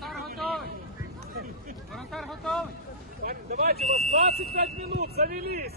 Воротар готовий. Воротар готовий. Давайте, у вас 25 минут, завелись.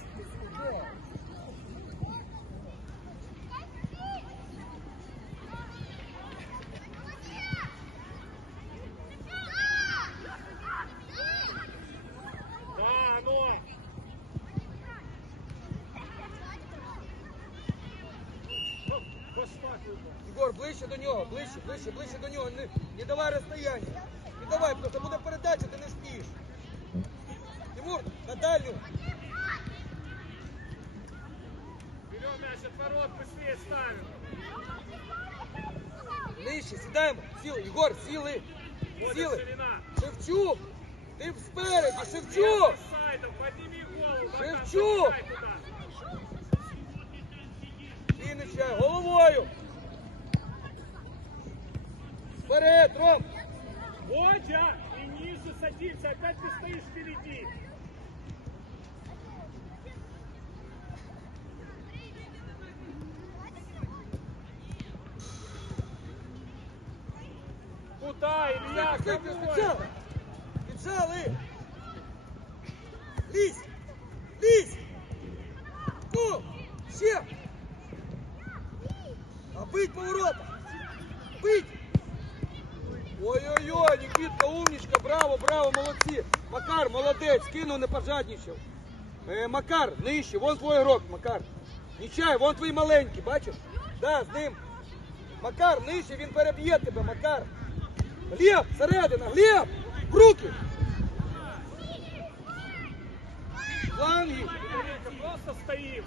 Нижче, сідаємо. Сіли, Ігор, сіли. Сіли. Шевчук, ти спереді, Шевчук. Шевчук! Віннича, головою. Вперед, Ром. Водя, и ниже садимся, опять ты стоишь впереди. Куда, Илья? Это? Піджали. Лізь. Лізь. Ну, ще. А бить поворота. Бить. Ой-ой-ой, Нікітка, умничка, браво, браво, молодці. Макар, молодець, кинув, не пожадничав. Е, Макар, нижче, вон твій ігрок, Макар. Нічай, вон твій маленький, бачиш? Да, з ним. Макар, нижче, він переб'є тебе, Макар. Глеб, середина, Глеб, в руки. Фланги, Маринка, Просто стоим.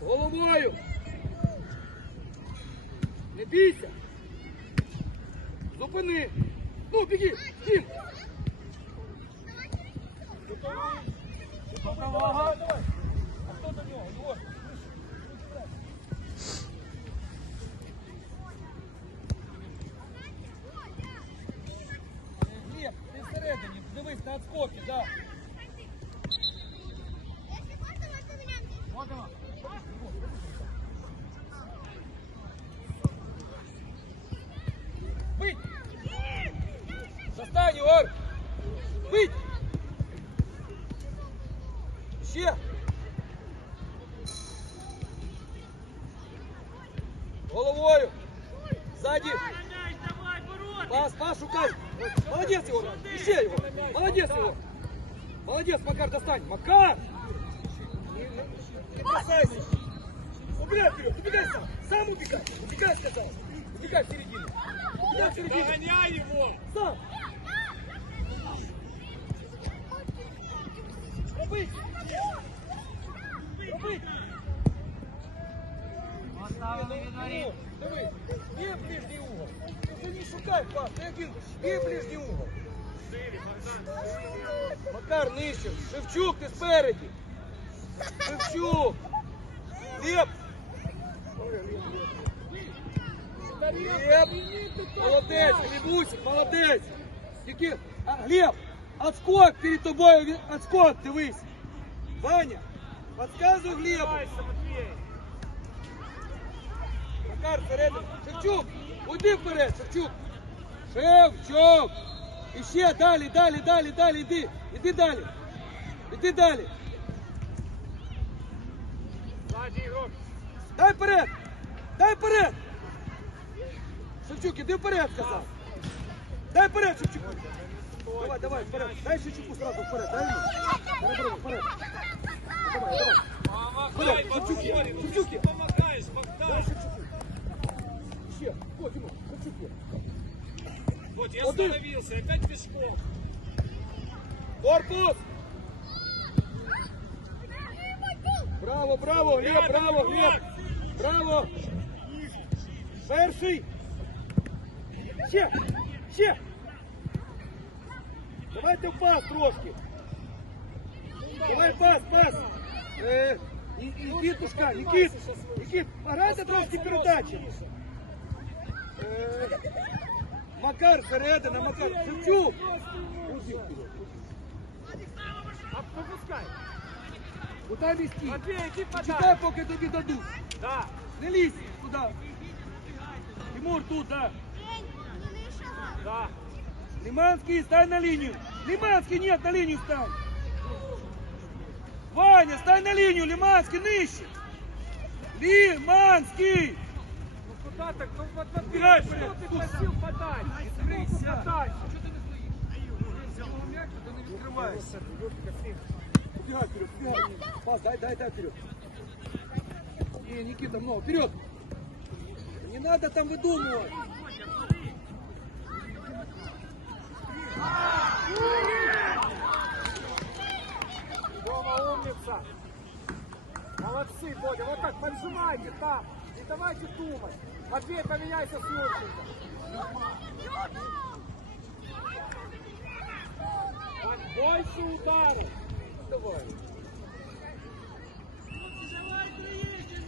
головою. Не бійся. Зупини. Ну, біги, Дім. Допомога. А хто до нього? Дивись на отскоки, да. Водимо. Бить! Достань, Егор! Бить! Ще! Головою! Сзади! Мяч, давай, ворота. Пас, пас, шукай! Молодец, Егор! Еще его! Молодец, Егор! Молодец, Макар, достань! Макар! Не, не- не бросайся! Убегай вперед, убегай сам! Сам убегай! Убегай, сказал! Убегай в середину! Убегай в середину! Догоняй его. Сам! Пробыть! Пробыть! Поставили від воріт. Диви, є ближній угол. Ти не шукай пас, ти один, є ближній угол. Шире, Богдан, шире. Макар нижче. Шевчук, ти спереді. Шевчук. Леп. Леп. Молодець, Глебусик, молодець. Тільки, а, Глеб, отскок перед тобою, він- отскок, дивись. Ваня, подсказуй Глебу. Давайся, Матвей. Макар, всередину. Шевчук, уйди вперед, Шевчук. Шевчук. І ще далі, далі, далі, далі, іди. Іди далі. Іди далі. Сзади игрок. Дай вперед. Дай вперед. Шевчук, іди вперед, сказав. Дай вперед, Шевчук. Давай, давай, вперед. Дай Шевчуку сразу вперед. Дай йому. Перебери, вперед. Помогай, Вперед, Шевчук, подходим. Шевчук. Ты помогаешь, Богдан. Шевчуку. Ще. О, Тимур, Шевчук є. Вот я остановился, опять пешком. Корпус! Браво, браво, Глеб, браво, Глеб! Браво! Перший! Ще! Ще! Давайте в пас трошки! Давай пас, пас! Е, Ні- Нікітушка, Нікіт! Нікіт, пограйте трошки передачі! Е, Макар, середина, Макар, Шевчук! Уйди вперед. А пропускай. Куда вести? Матвей, иди Чекай, подай. поки тобі дадуть. Да. Не лізь туди. Тимур тут, да. Да. Лиманский, стань на линию. Лиманский, нет, на линию стань. Ваня, стань на линию, Лиманский, нижче. Лиманский. Ну куда так? Ну вот вот Играй, что ты просил подать? Сколько подать? Не открывайся. Убегай вперед, убегай. Пас, дай, дай, дай вперед. Не, Никита, много, вперед. Не надо там выдумывать. Вова Молодцы, Бодя. Вот так поджимайте там. Не давайте думать. Матвей, поменяйся с Юрченко. Больше ударов. Давай.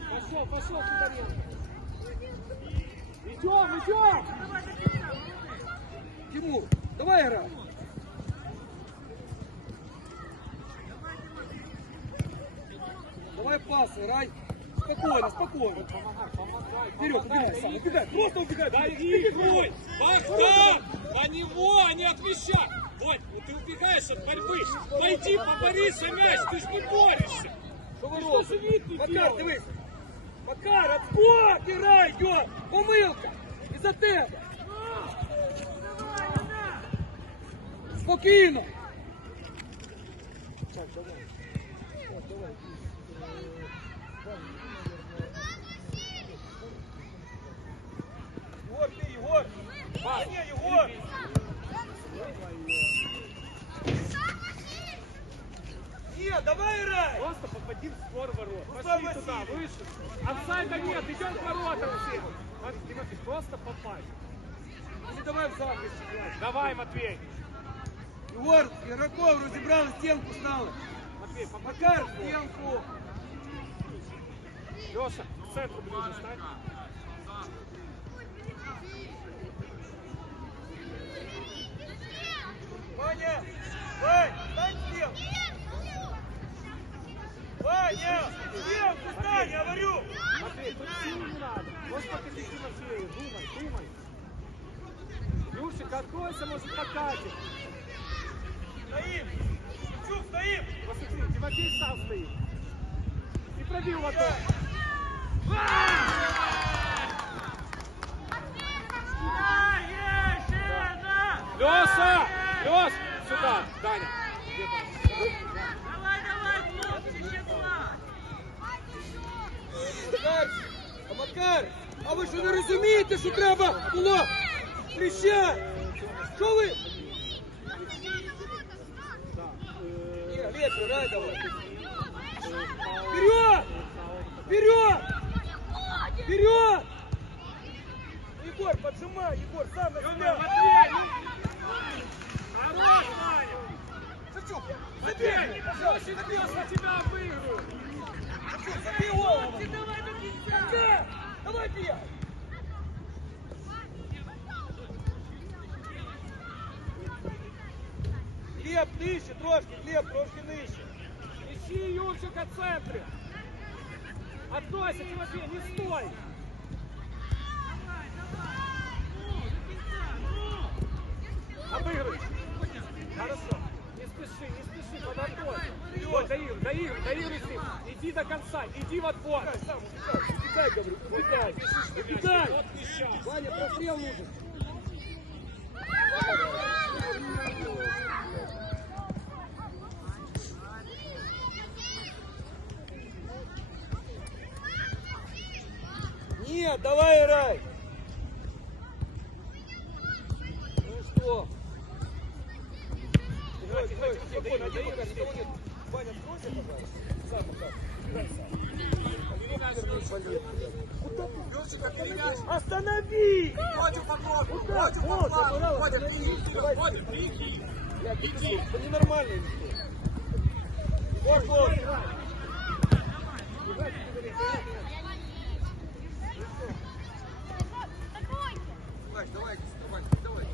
Пошел, пошел, Сидоренко. Идем, идем. Тимур, давай играй. Давай пас, играй. Спокойно, спокойно. Вперед, убегай, сам, убегай, просто убегай. Бегой! Богдан! По него, а не от мяча! Вот, ты убегаешь от борьбы. Пойди поборись за мяч, ты ж не борешься. Что вы робите? Макар, дивись. Макар, отбор, играй, идет. Помилка. Із-за тебе. Спокійно. Так, давай. Так, давай. Егор, ты, Егор. А, не, Егор. Нет, давай играй. Просто попади в створ ворот. Пошли туда, Васильевич. выше. Офсайда нет, идем к воротам все. Смотри, Тимофей, просто попасть. Или давай в играть. Давай, Матвей. Егор, игроков розібрали, стенку стали. Матвей, помоги. Макар, стенку. Леша, к центру ближе стань. Грай давай. Вперед! Вперед! Вперед! Егор, поджимай, Егор, сам на себя. Хорош, Ваня! Шевчук, Матвей, забей, пожалуйста, очень забей, просто тебя обыгрывают. Шевчук, забей голову. Макар, давай бей. Глеб, нижче трошки, Глеб, трошки нижче. Ищи Юрчика в центре. Откройся, Тимофей, не стой. Обыгрывай. Хорошо. Не спеши, не спеши, подготовь. Вот, доигрывай с ним. Иди до конца, иди в отбор. Убегай, говорю, убегай. Убегай. Ваня, прострел нужен. Нет, давай играй. Ну что? Играй, играй, спокойно, доиграй, никого нет. Ваня, откройся, пожалуйста. Останови! Против Куда? против Вот, покрова, пожалуйста, Бодя, останови. беги, Давай. Это ненормально. Вот, вот. Давай, давай, давай, давай.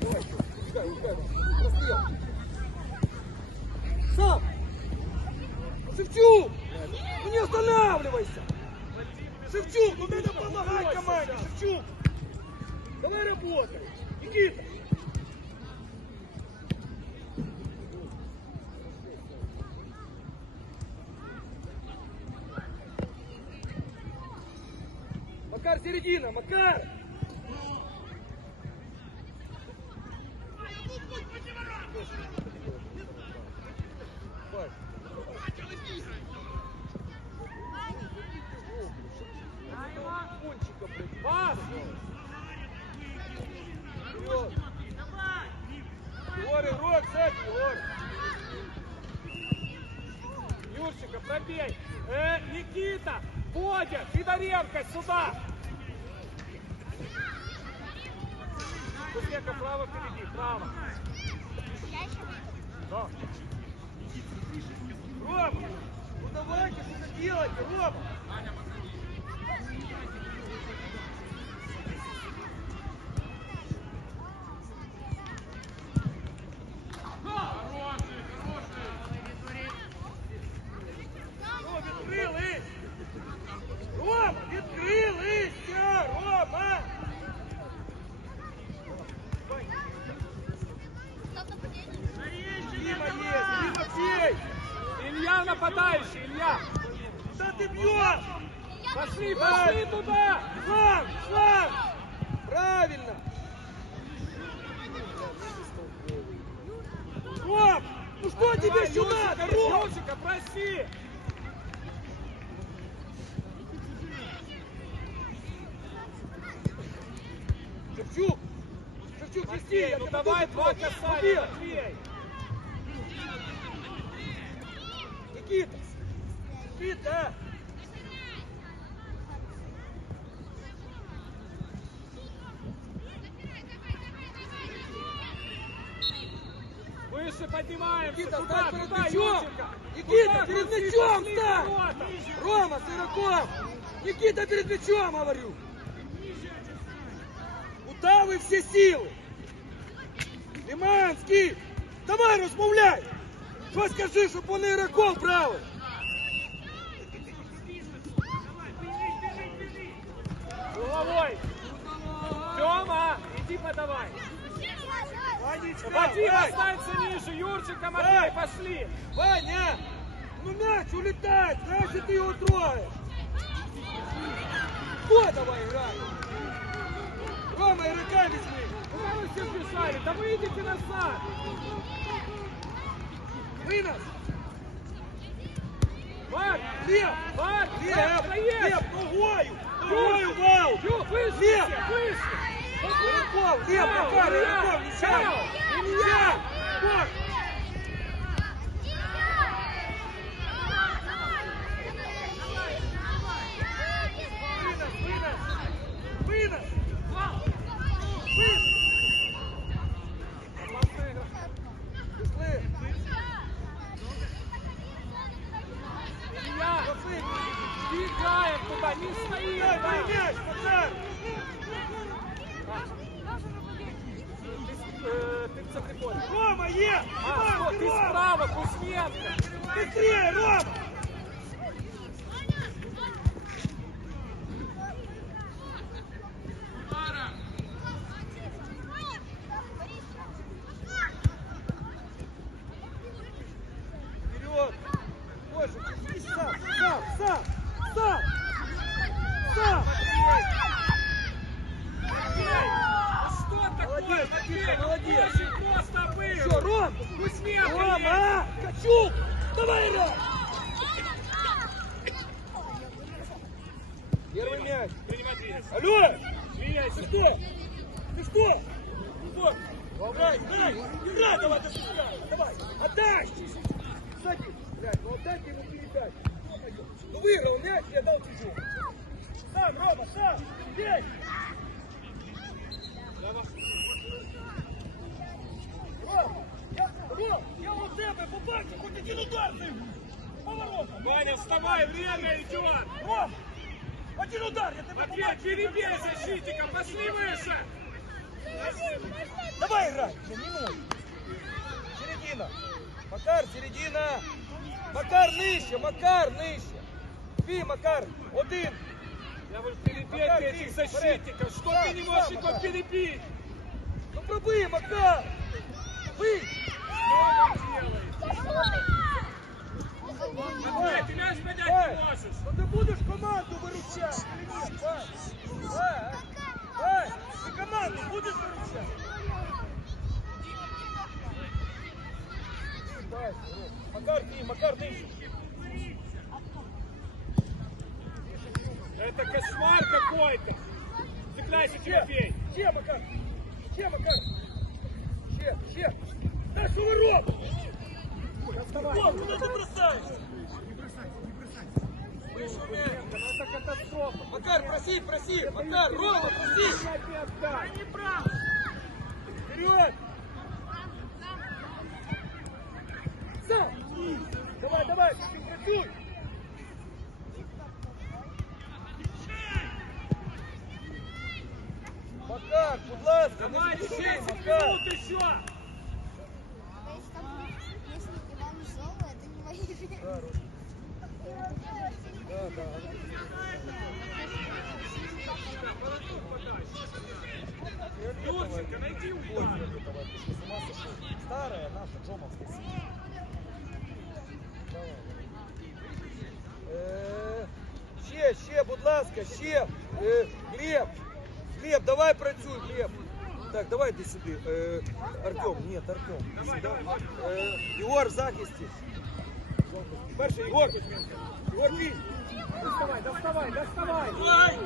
Давай, пускай, пускай. Прострел. Сам! Шевчук! Ну не останавливайся! Шевчук, ну надо помогать команде! Шевчук! Давай работай. Никита. Макар, середина, Макар! Пас. Кончика, блядь. Пас! Вперед. Сзади, Егор. Юрчика, пробей! Э, Никита! Бодя! Федоренко, сюда! Кузнека, право впереди, право. Да. Рома, ну давайте что-то делайте, Рома. Ну, Нападающий, Илья! Да ты бьешь! Пошли, пошли туда! Сам, сам! Правильно! Ром, ну что тебе сюда? Юрчика, проси! Шевчук! Шевчук, вести! Ну давай два касания, Матвей, Матвей! Никита! Никита! Выше поднимаемся! Никита, туда, перед туда, мячом! Никита, Туда, перед мячом ворота! Рома, Сыроков! Никита перед мячом, говорю! Куда вы все силы? Лиманський! Давай розмовляй! Що скажи, щоб вони ігроков брали? Головой! Тёма, иди подавай! Ванечка, Вадим Вань! останется ниже, Юрчика, Матвей, Вань! пошли! Ваня! Ну мяч улетает, знаешь, и ты его трогаешь. Кто давай играй? Рома, игрока возьми. Куда вы все бежали? Да выйдите назад! Вынос. Вань! Лев. Вань! Лев. Да есть! Лев, ногою. Ногою, вау. Ю, выше! Лев. все, Выше! Игроков, Лев, Чао, Макар, Илья, игроков, не чао. чао. Илья. Вот. Вынос, вынос. Вынос. Пішли. Илья! Бегаем туда, не стоим! Дай, да. дай мяч, Макар. Э, Ты в центре поля. Рома, е! А, Рома, что, ты Рома! справа, Кузьменко! Быстрее, Рома! Вперед! Больше, чуть-чуть сам, сам, сам, сам! Сам! Что такое, Молодец, Матвей? Никита, молодец. Очень просто было! Все, Ром! Кузьменко Рома! есть! а! Качук! Давай, Ром! Первый мяч. Принимать двигаться. Алло! Меняйся. Ты что? Ты что? Вот. Играй, играй! Играй, давай, ты сюда! Давай! Отдай! Сзади! Блядь, ну отдайте ему передачу. Ну выиграл мяч, я дал чужой. Сам, Рома, сам! Здесь! Рома! Я, Ром, я вот это побачив, хоть один удар займу! Поворотом! Ваня, вставай, время идет! Ром! Один удар, я тебе Матвей, побачив! перебей защитника, пошли выше! Давай играй, не мой. Середина. Макар, середина. Макар нижче, Макар нижче. Твій, Макар, один. Я говорю, перебейте этих защитников. Что ты не можешь его перебить? Ну пробуй, Макар! Вы! Матвей, ты мяч поднять не можешь. ну ты будешь команду выручать или нет, Вань? Вань, ты команду будешь выручать? Вань, Макар, ты, Макар, ты. Это кошмар какой-то. Цепляйся, Тимофей. Че, Макар? Че, Макар? Че, че? Наш поворот! Доставай. Вон, куда ты бросаешь? Вышел мяч. Это катастрофа. Макар, проси, проси! Макар, Рома, проси! Мяч не отдай. Вперед! Сам! Давай, давай, працюй! Макар, будь ласка, Давай, не 10 спіши, Макар! минут еще. Если там будет, если Иван Зова, это не мои вещи. Да, Рома. Да, да. Юрченко, найди угол. Старая наша джомовская сеть. Е, Ще, ще, будь ласка, ще. Е, Глеб, Глеб, давай працюй, Глеб. Так, давай ти сюди. Е, Артем, ні, Артем. Сюди. Е, Ігор в захисті. Перший, Ігор. Ігор, ти. Доставай, доставай, доставай.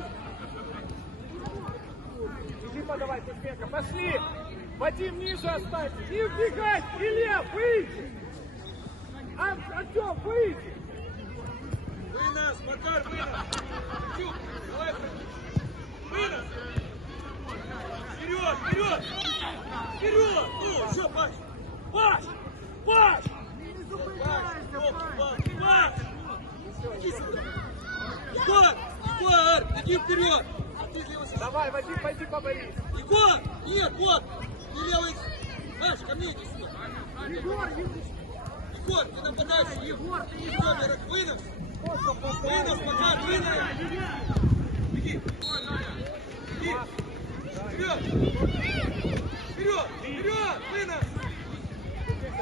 Иди подавай, Песпека. Пошли. Вадим ниже оставь. Не убегай. Илья, выйди. Ар- Артем, выйди. Вынос, Макар, вынос. Чук, давай. Вынос. Вперед, вперед. Вперед. Ну, что, Паш? Паш! Паш! Паш, Паш, Паш! Иди сюда. Егор, Егор, иди вперед. А ты левый состав. Давай, Вадим, пойди поборись. Егор, нет, вот. Ты левый. Паш, ко мне иди сюда. Егор, Егор, ты нападаешь. Егор, ты Егор, вынос. Вынос, Макар, вынос. Беги. Беги. Вперед. Вперед. Вперед. Вынос.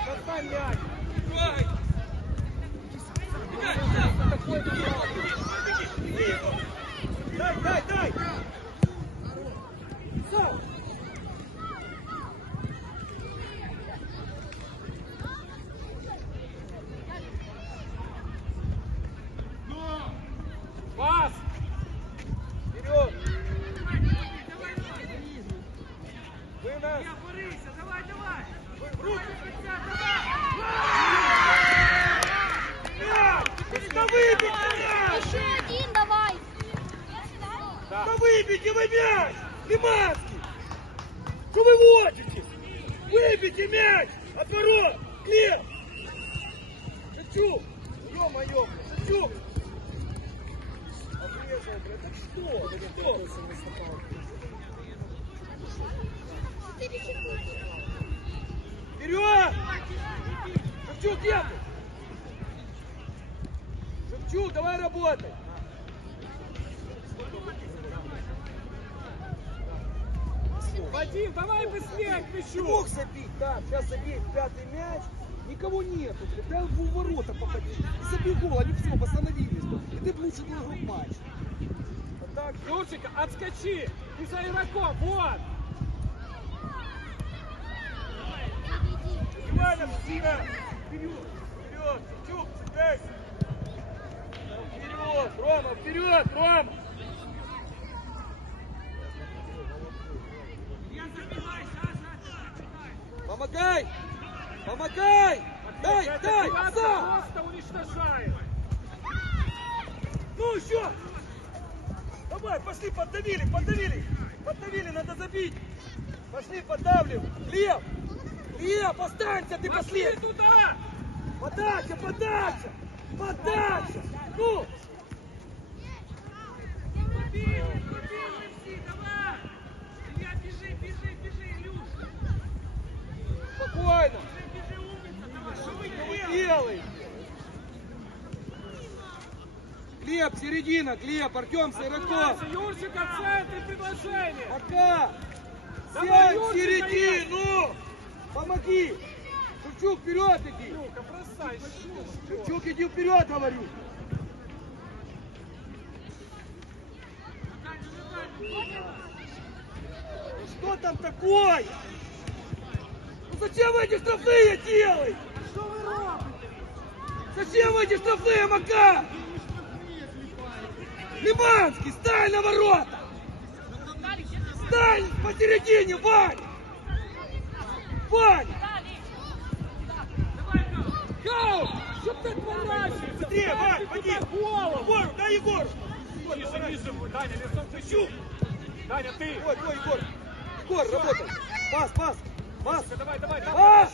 достань мяч. Давай. Бегай, бегай. Беги, беги. Дай, дай, дай. Сам. Пас. Вперед. Вынос. Борися, давай, давай. В руки. Мяч. Да выбейте мяч! Еще один давай. Да. Да выбейте вы мяч! Лиманский! Что вы водите? Выбейте мяч! Оборот! Глеб! Шучу! Ё-моё! Шучу! Обрезал, блядь, это что? Это что? Вперед! Шевчук, где ты? Шевчук, давай работай! Вадим, давай быстрее к Ты мог забить, да, сейчас забей пятый мяч, никого нету, блядь, дай в ворота попади. И забей гол, они все, восстановились. И ты лучше был игрок матч. А так, Юрченко, отскочи. Ты за игроком, вот. Иванов, Сина! Вперед! Вперед! Чук! Вперед! Рома, вперед! Рома! Помогай! Помогай! Дай, дай! Сам! просто уничтожает. Ну еще! Давай, пошли, поддавили, поддавили! Поддавили, надо забить! Пошли, поддавливай! Лев! Лев, останься, ты Пошли последний! туда. Подача, подача! Подача! Ну! Спокойно! Что вы делаете? Глеб, середина, Глеб, Артем, Сиротов. Юрчика в центре предложение. Пока! Давай, Сядь в Юрчик, середину! Помоги! Шевчук, вперед иди! Люка, бросай. Шевчук, иди вперед, говорю! Ну Что там такое? Зачем вы эти штрафные делаете? Что вы робите? Зачем вы эти штрафные, Макар? Лиманский, стань на ворота! Стань посередине, Вань! Вань! Гоу! Что ты творачишься? Смотри, Вань, поди! Егор, дай Егор! Ниже, ниже, Даня, лицом к. Даня, ты. Ой, ой, Егор! Егор, работай! Пас, пас! Пас! Давай, давай, давай, Пас!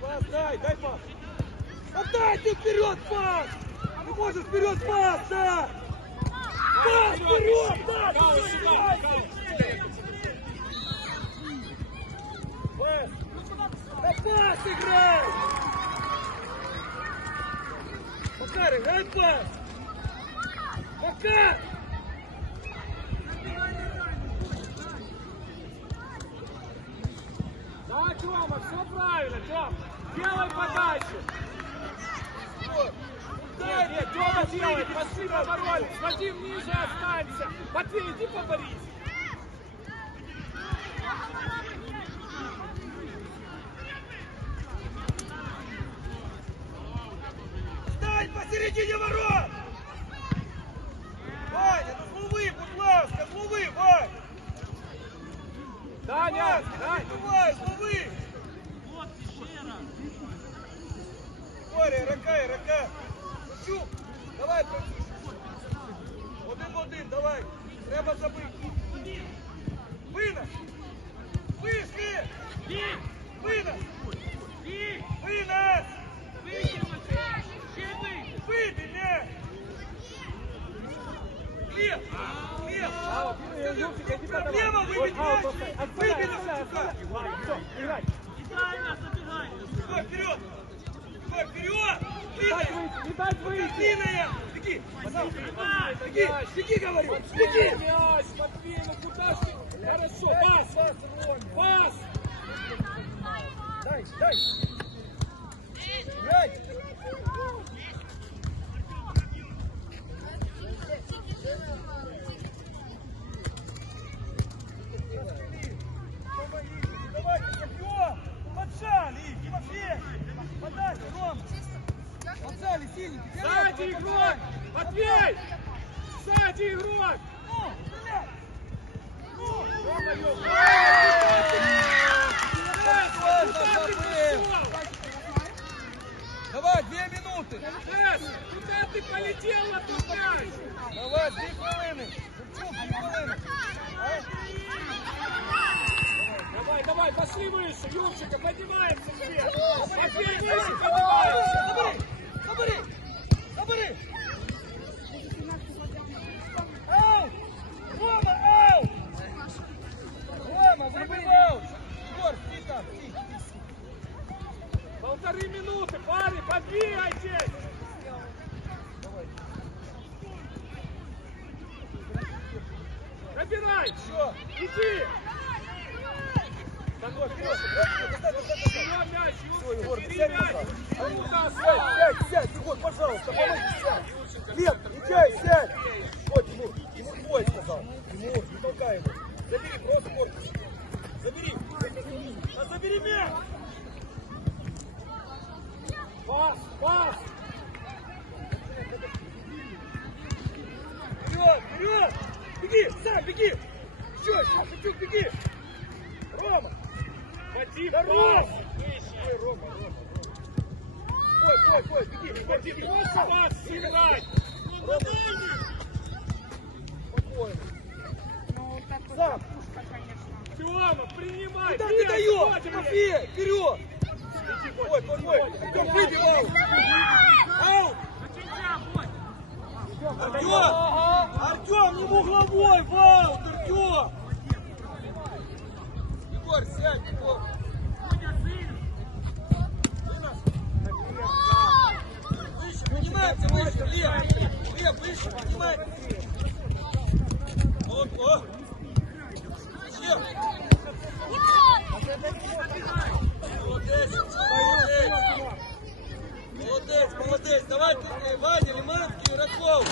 Пас дай, дай пас! Отдай ты вперед пас! Ты можешь вперед пас, да! Пас вперед, да! Да пас играй! Макар, играй пас! Макар! Да, Тёма, все правильно, Тём. Делай подачу. Нет, нет, Тёма делает. Пошли на оборону. Вадим, ниже останься. Матвей, иди поборись. Стань посередине ворот! Ваня, ну злови, будь ласка, злови, Вань! Даня, Вань, Даня. давай, злови! Боря, рака, рака! Шучу! Давай, працюй! Один в один, давай! Треба забити! Винос! Вийшли! Винос! Винос! Вийди, не! Глеб! Глеб! Скажи, в чем проблема выбить мяч? Выбей на Шевчука! Играй. Стой, вперед! Стой, вперед! Не дай Линия! выйти, не дай выйти. Линия! Беги! Беги! Мяч. Беги, говорю! Беги! Беги! Мяч, Матвей, ну куда ж ты? Хорошо, пас! Пас! Дай, дай! Играй! Сзади игрок! Матвей! Сзади игрок! Давай, две минуты! Куда ты полетел на тот мяч? Давай, дві хвилини! Давай, давай, пошли выше, Юрчика, поднимаемся! Матвей, выше поднимаемся! Забери! Забери! Забери! Ау! Рома, ау! Рома, забери ау! Егор, стій там, стій, стій, стій. Полторы минуты, парни, подвигайтесь! Набирай! Все, Иди! Сядь да, Сядь, Егор, пожалуйста, помоги, сядь! Глеб, Митяй, сядь! Вот, Тимур, Тимур твой сказал. Тимур, не толкай его. Забери просто корпус. Забери. А забери мяч! Пас, пас! Вперед, вперед! Беги, сам беги! Еще, еще, Шевчук, беги! Рома! Вадим, Рома! пас! Ой, Рома, Рома, Рома. Ой, ой, ой, беги, Егор, беги! Пас, сыграй! Спокойно. Сам! Тёма, принимай! Куда ты отходи, Тимофей, вперед! Ой, ой, ой, Артем, выбил аут! Аут! Артем! Артем, ему головой в аут, Артем! Егор, сядь, Егор! Вынос. Выше, поднимаемся, Нижче, піднімайте. О, о. Ще. Молодець, молодець. Давайте, Ваня, Лиманський, Раков.